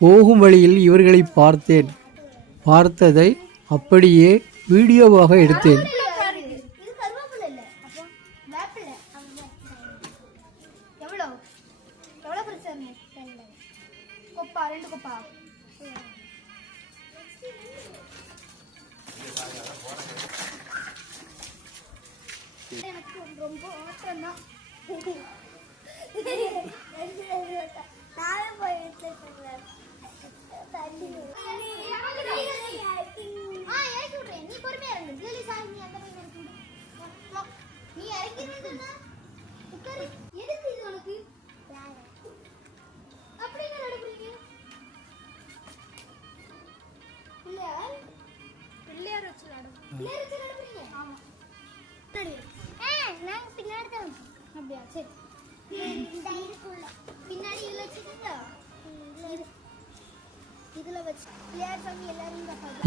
போகும் வழியில் இவர்களை பார்த்தேன். பார்த்ததை அப்படியே வீடியோவாக எடுத்தேன்.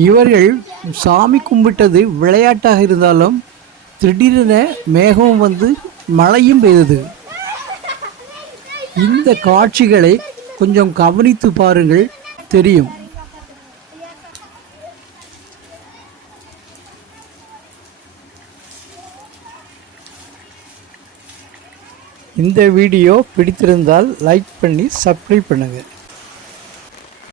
இவர்கள் சாமி கும்பிட்டது விளையாட்டாக இருந்தாலும் திடீரென மேகம் வந்து மழையும் பெய்தது. இந்த காட்சிகளை கொஞ்சம் கவனித்து பாருங்கள், தெரியும். இந்த வீடியோ பிடித்திருந்தால் லைக் பண்ணி சப்ஸ்கிரைப் பண்ணுங்கள்.